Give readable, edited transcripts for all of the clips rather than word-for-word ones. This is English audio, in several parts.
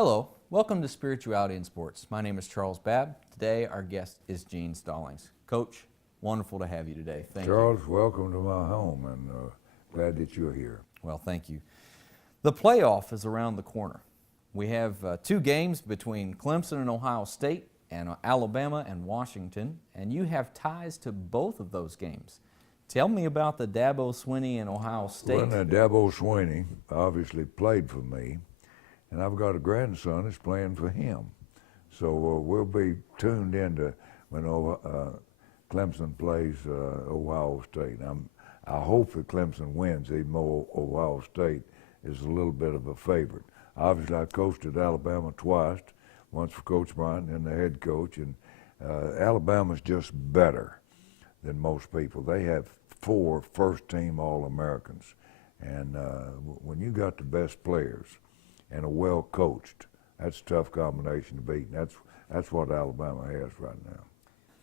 Hello, welcome to Spirituality in Sports. My name is Charles Babb. Today our guest is Gene Stallings. Coach, wonderful to have you today. Thank you. Charles, welcome to my home, and glad that you're here. Well, thank you. The playoff is around the corner. We have two games between Clemson and Ohio State and Alabama and Washington, and you have ties to both of those games. Tell me about the Dabo Swinney and Ohio State. Well, Dabo Swinney obviously played for me, and I've got a grandson that's playing for him. So we'll be tuned into when Clemson plays Ohio State. I hope that Clemson wins, even though Ohio State is a little bit of a favorite. Obviously, I coached at Alabama twice, once for Coach Bryant and the head coach, and Alabama's just better than most people. They have 4 first-team All-Americans, and when you got the best players and are well-coached, that's a tough combination to beat. That's what Alabama has right now.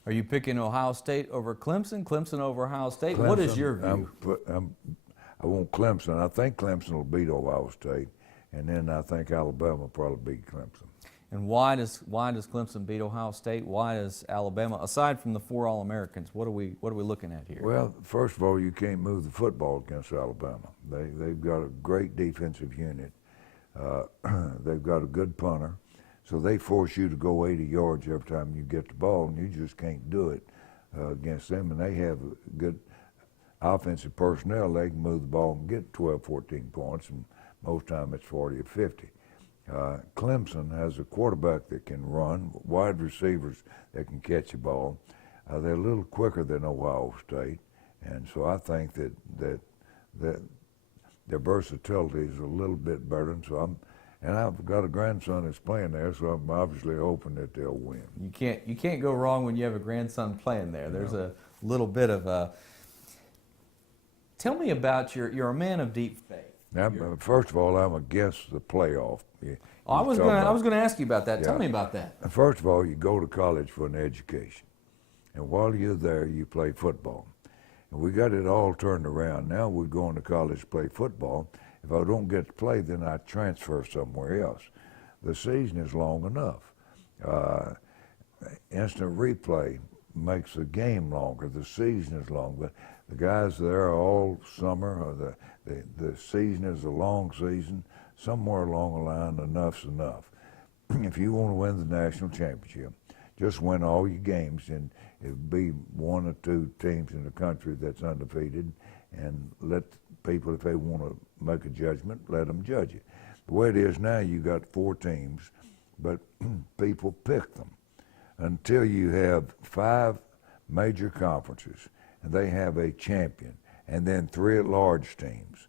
Are you picking Ohio State over Clemson, Clemson over Ohio State? What is your view? I want Clemson. I think Clemson will beat Ohio State, and then I think Alabama will probably beat Clemson. And why does Clemson beat Ohio State? Why does Alabama, aside from the 4 All-Americans, what are we looking at here? Well, first of all, you can't move the football against Alabama. They've got a great defensive unit. They've got a good punter, so they force you to go 80 yards every time you get the ball, and you just can't do it against them. And they have good offensive personnel. They can move the ball and get 12, 14 points, and most time it's 40 or 50. Clemson has a quarterback that can run, wide receivers that can catch the ball. They're a little quicker than Ohio State, and so I think that their versatility is a little bit better. So I've got a grandson that's playing there, so I'm obviously hoping that they'll win. You can't go wrong when you have a grandson playing there. There's a little bit of a. Tell me about you're a man of deep faith. Now, first of all, I'm against the playoff. I was going to ask you about that. Yeah. Tell me about that. First of all, you go to college for an education, and while you're there, you play football. And we got it all turned around. Now we're going to college to play football. If I don't get to play, then I transfer somewhere else. The season is long enough. Instant replay makes the game longer. The season is long, but the guys there all summer. The season is a long season. Somewhere along the line, enough's enough. If you want to win the national championship, just win all your games, and it'll be 1 or 2 teams in the country that's undefeated, and let people, if they want to make a judgment, let them judge it. The way it is now, you got 4 teams, but people pick them until you have 5 major conferences, and they have a champion, and then 3 at-large teams.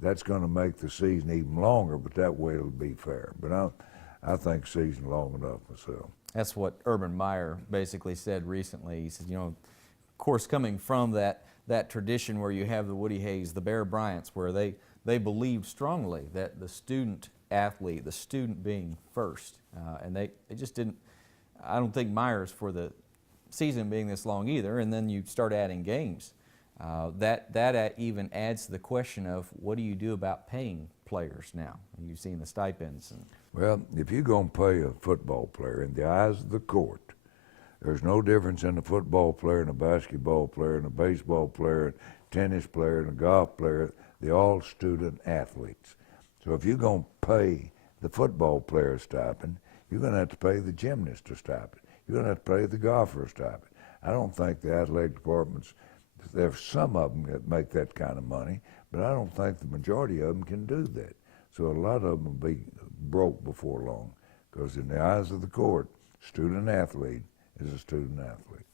That's going to make the season even longer, but that way it'll be fair. But I think season long enough myself. That's what Urban Meyer basically said recently. He said, of course, coming from that tradition where you have the Woody Hayes, the Bear Bryants, where they believed strongly that the student athlete, the student being first, and they just didn't. I don't think Meyer's for the season being this long either, and then you start adding games. That even adds to the question of what do you do about paying players now? You've seen the stipends. Well, if you're going to pay a football player in the eyes of the court, there's no difference in a football player and a basketball player and a baseball player, and tennis player and a golf player. They're all student athletes. So if you're going to pay the football player a stipend, you're going to have to pay the gymnast a stipend. You're going to have to pay the golfer a stipend. I don't think the athletic departments, there's some of them that make that kind of money, but I don't think the majority of them can do that. So a lot of them will be broke before long, because in the eyes of the court, student athlete is a student athlete.